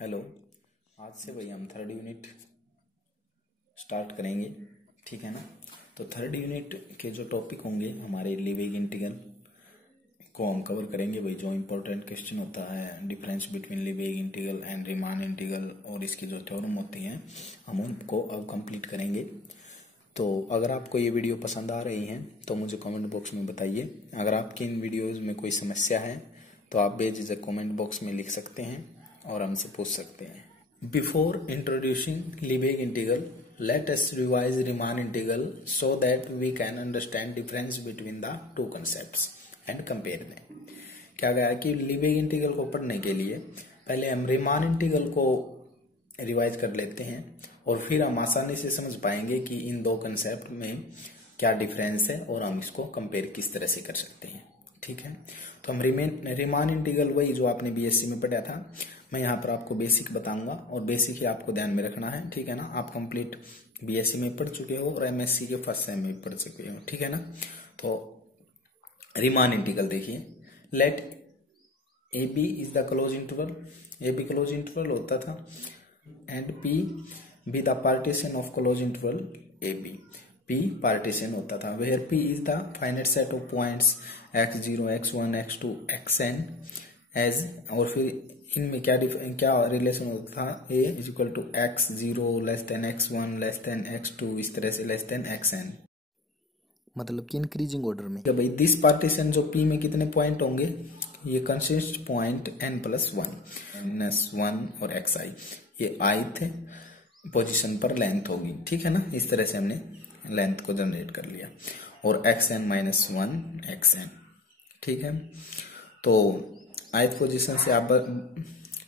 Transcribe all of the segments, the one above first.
Hello. आज से भाई हम थर्ड यूनिट स्टार्ट करेंगे, ठीक है ना। तो थर्ड यूनिट के जो टॉपिक होंगे हमारे लिविंग इंटीग्रल को हम कवर करेंगे भाई। जो इम्पोर्टेंट क्वेश्चन होता है difference between living integral and Riemann integral और इसकी जो थ्योरम होती हैं हम उनको अब कंप्लीट करेंगे। तो अगर आपको ये वीडियो पसंद आ रही है तो मुझे कमेंट बॉक्स में बताइए। अगर आपकी इन वीडियोज़ में कोई समस्या है तो आप बेझिझक कमेंट बॉक्स में लिख सकते हैं और हमसे पूछ सकते हैं। Before introducing Lebesgue integral let us revise Riemann integral so that we can understand difference between the two concepts and compare them. क्या गया कि लिविंग इंटीग्रल को पढ़ने के लिए पहले हम रीमान इंटीग्रल को रिवाइज कर लेते हैं और फिर हम आसानी से समझ पाएंगे कि इन दो कंसेप्ट में क्या डिफरेंस है और हम इसको कंपेयर किस तरह से कर सकते हैं, ठीक है। तो हम रीमान इंटीग्रल वही जो आपने बीएससी में पढ़ा था, मैं यहाँ पर आपको बेसिक बताऊंगा और बेसिक ही आपको ध्यान में रखना है, ठीक है ना। आप कंप्लीट बीएससी में पढ़ चुके हो और एमएससी के फर्स्ट सेम में पढ़ चुके हो, ठीक है ना। तो रीमान इंटीग्रल देखिए, let a b is the close interval, a b close interval होता था and p be the partition of close interval a b. P partition होता था where p is the finite set of points x0 x1 x2 xn as, और फिर इनमें क्या relation होता था, a is equal to x0 less than x1 less than x2 इस तरह से लेस देन xn, मतलब कि इंक्रीजिंग ऑर्डर में। भाई दिस पार्टीशन जो p में कितने पॉइंट होंगे, ये कंसिस्ट पॉइंट n+1 और xi, ये ith पोजीशन पर लेंथ होगी, ठीक है ना। इस तरह से हमने लेंथ को जनरेट कर लिया और xn-1 xn, ठीक है। तो ith पोजीशन से आप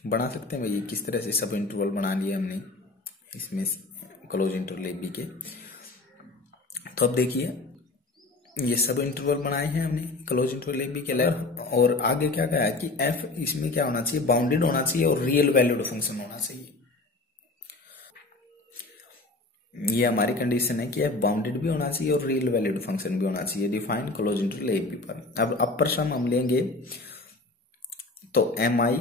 बना सकते हैं भाई किस तरह से सब इंटरवल बना लिए हमने इसमें क्लोज इंटरवल ए बी के। तो अब देखिए ये सब इंटरवल बनाए हैं हमने क्लोज इंटरवल ए बी के लेफ्ट, और आगे क्या कहा है कि f इसमें क्या होना चाहिए, बाउंडेड होना चाहिए और रियल वैल्यूड फंक्शन होना चाहिए। ये हमारी कंडीशन है कि f बाउंडेड भी होना चाहिए और रियल वैल्यूड फंक्शन भी होना चाहिए defined close interval a b पर। अब अपर सम हम लेंगे तो mi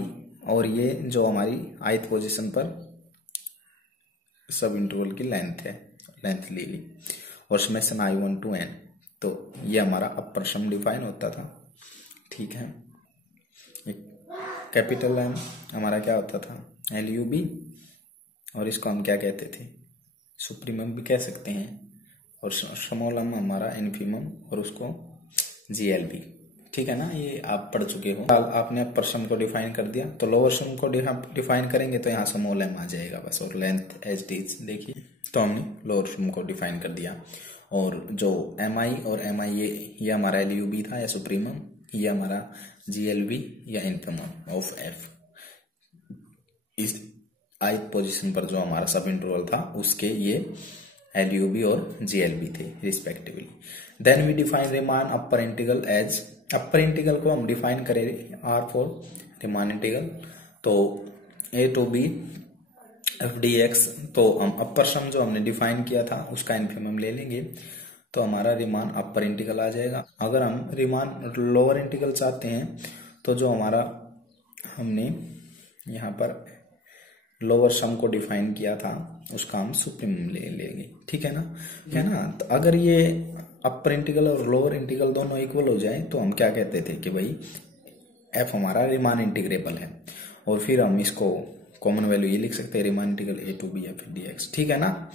और ये जो हमारी ith पोजीशन पर सब इंटरवल की लेंथ है, लेंथ ले ली और समेशन i1 to n। तो ये हमारा अपर सम डिफाइन होता था, ठीक है। कैपिटल M हमारा क्या होता था, LUB, और इसको हम क्या कहते थे, सुप्रीमम भी कह सकते हैं, और स्मॉल m हमारा इन्फीमम और उसको GLB, ठीक है ना। ये आप पढ़ चुके हो। आपने अपर सम को डिफाइन कर दिया तो लोअर सम को डिफाइन करेंगे तो यहाँ स्मॉल m आ जाएगा बस, और लेंथ एज इट इज। देखिए तो हमने लोअर सम को डिफाइन कर दिया, और जो mi और mi ये हमारा LUB था या सुप्रीमम, ये हमारा GLB या इन्फीमम ऑफ f। इस ith पोजीशन पर जो हमारा सब इंटरवल था उसके ये LUB और GLB थे respectively. Then we define Riemann upper integral as, upper integral को हम डिफाइन करें R फॉर रीमान इंटीग्रल, तो A to B f dx। तो हम अपर सम जो हमने डिफाइन किया था उसका इन्फीमम ले लेंगे तो हमारा रीमान अपर इंटीग्रल आ जाएगा। अगर हम रीमान लोअर इंटीग्रल चाहते हैं तो जो हमारा हमने यहाँ पर लोअर सम को डिफाइन किया था उसका हम सुप्रीमम ले लेंगे, ठीक है ना, है ना। तो अगर ये अपर इंटीग्रल और लोअर इंटीग्रल दोनों इक्वल हो जाए तो हम क्या कहते थे कि भाई f हमारा रीमान इंटीग्रेबल है, और फिर हम इसको कॉमन वैल्यू ये लिख सकते हैं Riemann integral a to b f dx, ठीक है ना।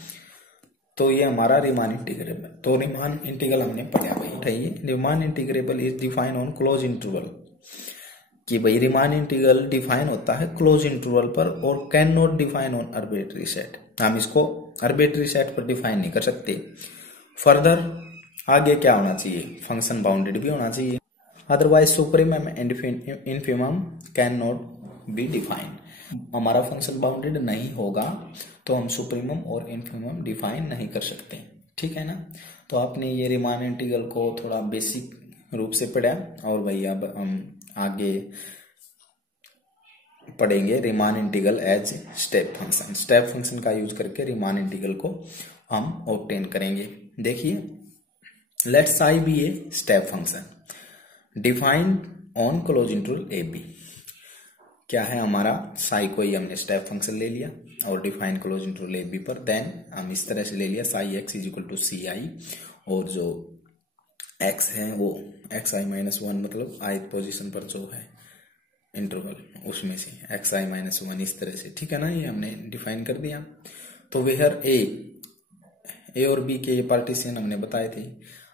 तो ये हमारा रीमान इंटीग्रेबल, तो रीमान इंटीग्रल हमने पढ़ा भाई। Riemann integrable is define on close interval, कि भाई रीमान इंटीग्रल डिफाइन होता है क्लोज इंटरवल पर और can not define on arbitrary set. हम इसको आर्बिट्रेरी सेट पर डिफाइन नहीं कर सकते। फर्दर आगे क्या होना चाहिए, फंक्शन बाउंडेड भी होना चाहिए, otherwise supremum and infimum can not be defined. हमारा फंक्शन बाउंडेड नहीं होगा तो हम सुप्रीमम और इन्फीमम डिफाइन नहीं कर सकते, ठीक है ना। तो आपने ये रीमान इंटीग्रल को थोड़ा बेसिक रूप से पढ़ा, और भाई अब हम आगे पढ़ेंगे Riemann integral as step function. Step function का यूज करके रीमान इंटीग्रल को हम ऑब्टेन करेंगे। देखिए let's i be a step function defined on close interval a b. क्या है हमारा, साई को ही हमने स्टेप फंक्शन ले लिया और define close interval a b पर, देन हम इस तरह से ले लिया psi x is equal to c i, और जो एक्स है वो एक्स आई माइनस वन, मतलब ith पोजीशन पर जो है इंटरवल उसमें से एक्स आई माइनस वन, इस तरह से, ठीक है ना। ये हमने डिफाइन कर दिया। तो वेयर ए और बी के ये पार्टीशन हमने बताए थे।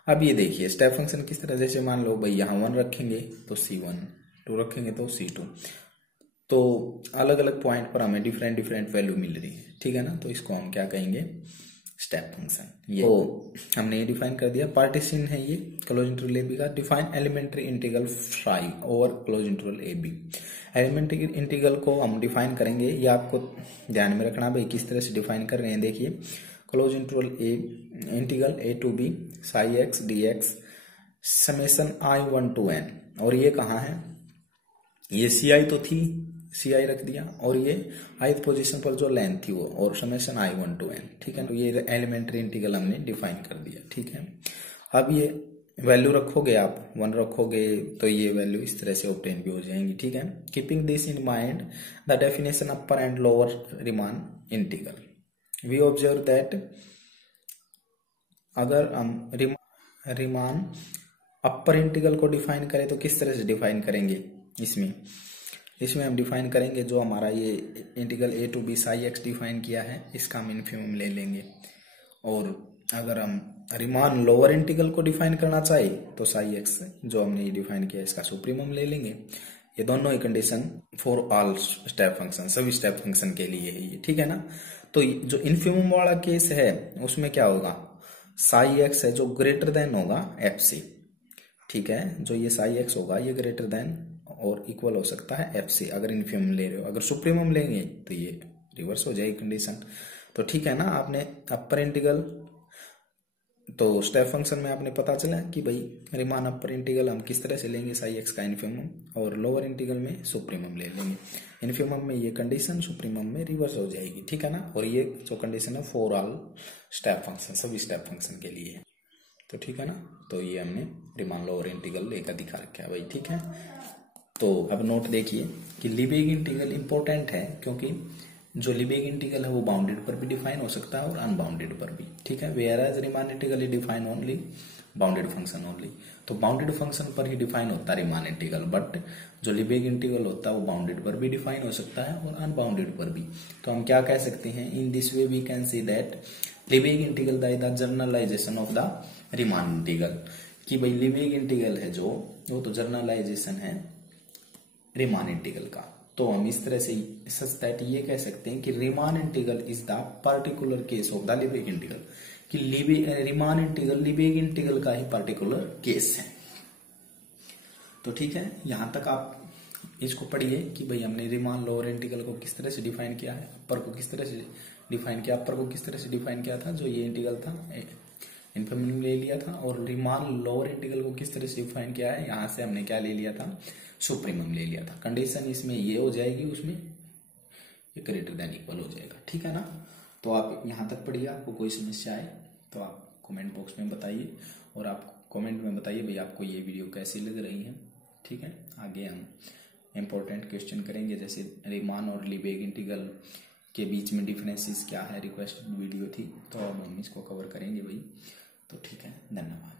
अब ये देखिए स्टेप फंक्शन किस तरह, जैसे मान लो भाई यहाँ 1 रखेंगे तो C1, 2 रखेंगे तो C2, तो अलग अलग पॉइंट पर हमें डिफरेंट डिफरेंट वैल्यू मिल रही है, ठीक है ना। तो इसको हम क्या कहेंगे, स्टेप फंक्शन। ये तो हमने ये डिफाइन कर दिया। पार्टीशन है ये क्लोज इंटरवल ए बी का। Define elementary integral phi over close interval a b. Elementary integral को हम डिफाइन करेंगे, ये आपको ध्यान में रखना भाई किस तरह से डिफाइन कर रहे हैं। देखिए close interval a integral a to b psi x d x summation i 1 to n, और ये कहाँ है, ये सी आई तो थी, सी आई रख दिया, और ये ith पोजीशन पर जो लेंथ थी वो, और समेशन आई 1 to n, ठीक है। तो ये एलिमेंट्री इंटीग्रल हमने डिफाइन कर दिया, ठीक है। अब ये वैल्यू रखोगे आप 1 रखोगे तो ये वैल्यू इस तरह से ऑब्टेन भी हो जाएंगी, ठीक है। Keeping this in mind the definition upper and lower Riemann integral, we observe that अगर हम रीमान अपर इंटीग्रल को डिफाइन करें तो किस तरह से डिफाइन करेंगे, इसमें हम डिफाइन करेंगे जो हमारा ये integral a to b psi x define किया है इसका हम इन्फिमम ले लेंगे, और अगर हम रीमान लोअर इंटीग्रल को डिफाइन करना चाहे तो साई एक्स जो हमने ये डिफाइन किया इसका सुप्रीमम ले लेंगे। ये दोनों ही condition for all step function, सभी स्टेप फंक्शन के लिए है ये, ठीक है ना। तो जो इन्फिमम वाला केस है उसमें क्या होगा, साई एक्स है जो ग्रेटर देन होगा एफ सी, ठीक है। जो ये साई एक्स होगा ये ग्रेटर देन और इक्वल हो सकता है एफ सी अगर इन्फिमम ले रहे हो। अगर सुप्रीमम लेंगे तो ये रिवर्स हो जाएगी कंडीशन। तो ठीक है ना, आपने अपर इंटीग्रल तो स्टेप फंक्शन में आपने पता चला कि भाई रीमान अपर इंटीग्रल हम किस तरह से लेंगे साई एक्स का इन्फिमम, और लोअर इंटीग्रल में सुप्रीमम ले लेंगे। इन्फिमम में ये कंडीशन सुप्रीमम में रिवर्स हो जाएगी, ठीक है ना। और ये जो कंडीशन है फॉर ऑल स्टेप फंक्शन, सभी स्टेप फंक्शन के लिए है, तो ठीक है ना। तो ये हमने रीमान लोअर इंटीग्रल लेकर दिखा रखा है भाई, ठीक है। तो अब नोट देखिए कि लिबेग इंटीग्रल इंपॉर्टेंट है, क्योंकि जो लिबेग इंटीग्रल है वो बाउंडेड पर भी डिफाइन हो सकता है और अनबाउंडेड पर भी, ठीक है। Whereas Riemann integral is define only bounded function only, तो बाउंडेड फंक्शन पर ही डिफाइन होता है रीमान इंटीग्रल, बट जो लिबेग इंटीग्रल होता है वो बाउंडेड पर भी डिफाइन हो सकता है और अनबाउंडेड पर भी। तो हम क्या कह सकते हैं, in this way we can see that Lebesgue integral the generalization of the Riemann integral, कि भाई लिबेग इंटीग्रल है जो वो तो जनरलाइजेशन है रीमान इंटीग्रल का। तो हम इस तरह से सच दैट ये कह सकते हैं कि Riemann integral is the particular case of the Lebesgue integral, कि रीमान इंटीग्रल लिबेग इंटीग्रल का ही पर्टिकुलर केस है। तो ठीक है, यहां तक आप इसको पढ़िए कि भाई हमने रीमान लोअर इंटीग्रल को किस तरह से डिफाइन किया है, अपर को किस तरह से डिफाइन किया, अपर को किस तरह से डिफाइन किया था, जो ये इंटीग्रल था इन्फिमम ले लिया था, और रीमान लोअर इंटीग्रल को किस तरह से डिफाइन किया है, यहां से हमने क्या ले लिया था, सुप्रीमम ले लिया था। कंडीशन इसमें ये हो जाएगी, उसमें ये ग्रेटर देन इक्वल हो जाएगा, ठीक है ना। तो आप यहां तक पढ़िए, आपको कोई समस्या आए तो आप कमेंट बॉक्स में बताइए, और आप कमेंट में बताइए भाई आपको ये वीडियो कैसी लग रही है, ठीक है। आगे हम इंपॉर्टेंट क्वेश्चन करेंगे, जैसे रीमान और लिबेग इंटीग्रल के बीच में डिफरेंसेस क्या है, रिक्वेस्टेड वीडियो थी, तो अब हम इसको कवर करेंगे भाई। तो ठीक है, धन्यवाद।